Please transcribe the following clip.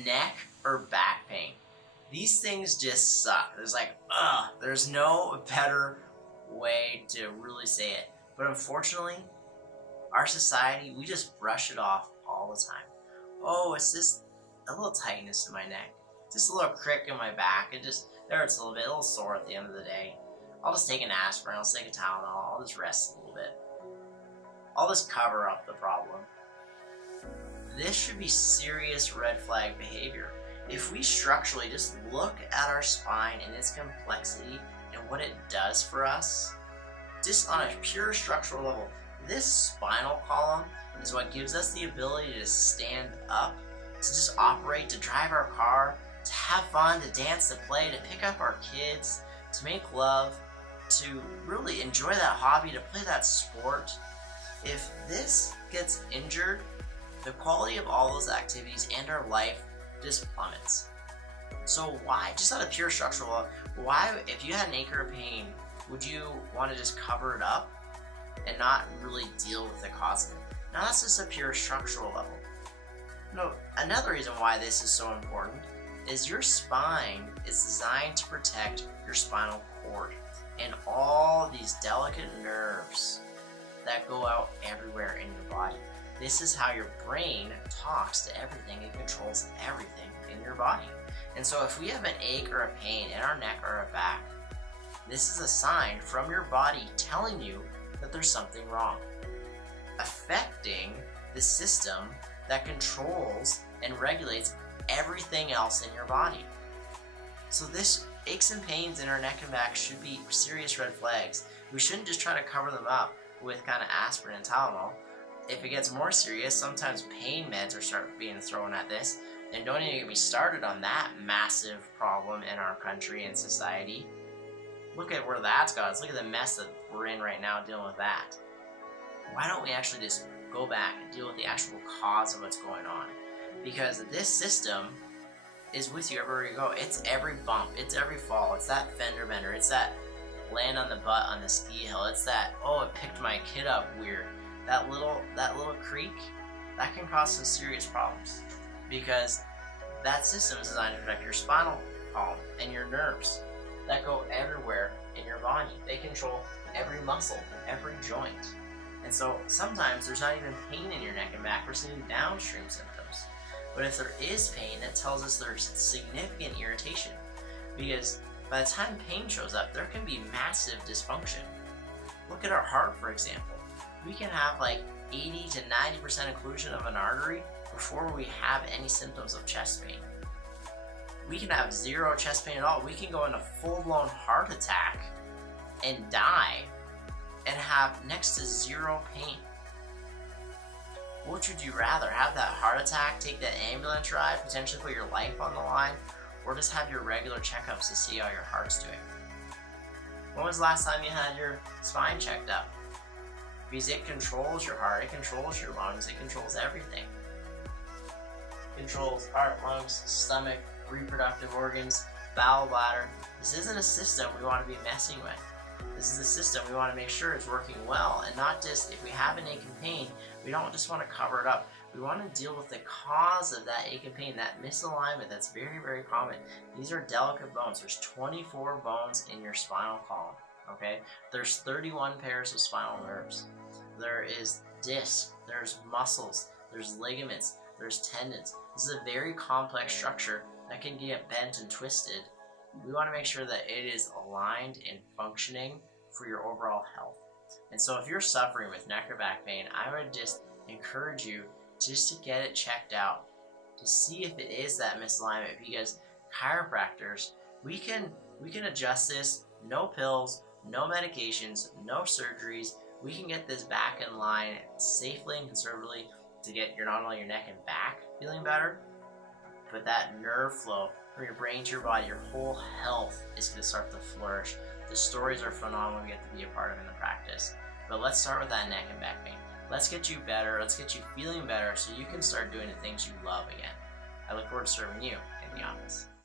neck or back pain. These things just suck. There's no better way to really say it. But unfortunately, our society, we just brush it off all the time. Oh, it's just a little tightness in my neck. Just a little crick in my back. It just hurts a little sore at the end of the day. I'll just take an aspirin, I'll take a Tylenol, I'll just rest a little bit. I'll just cover up the problem. This should be serious red flag behavior. If we structurally just look at our spine and its complexity and what it does for us, just on a pure structural level, this spinal column is what gives us the ability to stand up, to just operate, to drive our car, to have fun, to dance, to play, to pick up our kids, to make love, to really enjoy that hobby, to play that sport. If this gets injured, the quality of all those activities and our life just plummets. So why, just out of pure structural level, why, if you had an ache or a pain, would you want to just cover it up and not really deal with the cause of it? Now that's just a pure structural level. No, another reason why this is so important is your spine is designed to protect your spinal cord and all these delicate nerves that go out everywhere in your body. This is how your brain talks to everything and controls everything in your body. And so if we have an ache or a pain in our neck or our back, this is a sign from your body telling you that there's something wrong, affecting the system that controls and regulates everything else in your body. So this aches and pains in our neck and back should be serious red flags. We shouldn't just try to cover them up with kind of aspirin and Tylenol. If it gets more serious, sometimes pain meds are start being thrown at this. And don't even get me started on that massive problem in our country and society. Look at where that's got us. Look at the mess that we're in right now dealing with that. Why don't we actually just go back and deal with the actual cause of what's going on? Because this system is with you everywhere you go. It's every bump, it's every fall, it's that fender bender, it's that land on the butt on the ski hill, it's that, oh, it picked my kid up weird. That little creak, that can cause some serious problems because that system is designed to protect your spinal column and your nerves that go everywhere in your body. They control every muscle, every joint. And so sometimes there's not even pain in your neck and back. We're seeing downstream symptoms. But if there is pain, that tells us there's significant irritation. Because by the time pain shows up, there can be massive dysfunction. Look at our heart, for example. We can have like 80 to 90% occlusion of an artery before we have any symptoms of chest pain. We can have zero chest pain at all. We can go into full-blown heart attack and die and have next to zero pain. Which would you rather? Have that heart attack, take that ambulance ride, potentially put your life on the line, or just have your regular checkups to see how your heart's doing? When was the last time you had your spine checked up? Because it controls your heart, it controls your lungs, it controls everything. It controls heart, lungs, stomach, reproductive organs, bowel, bladder. This isn't a system we want to be messing with. This is a system we want to make sure is working well, and not just if we have an ache and pain, we don't just want to cover it up. We want to deal with the cause of that ache and pain, that misalignment that's very, very common. These are delicate bones. There's 24 bones in your spinal column, okay? There's 31 pairs of spinal nerves. There is disc, there's muscles, there's ligaments, there's tendons. This is a very complex structure that can get bent and twisted. We want to make sure that it is aligned and functioning for your overall health. And so if you're suffering with neck or back pain, I would just encourage you just to get it checked out, to see if it is that misalignment, because chiropractors, we can adjust this, no pills, no medications, no surgeries. We can get this back in line safely and conservatively to get not only your neck and back feeling better, but that nerve flow from your brain to your body, your whole health is going to start to flourish. The stories are phenomenal we get to be a part of in the practice. But let's start with that neck and back pain. Let's get you better, let's get you feeling better so you can start doing the things you love again. I look forward to serving you in the office.